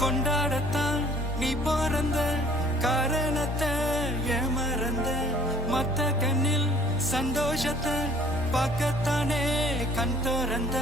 கொண்டாடத்தான் நீ பிறந்த காரணத்தை ஏமறந்த மத்த கண்ணில் சந்தோஷத்தை பார்க்கத்தானே கண் திறந்த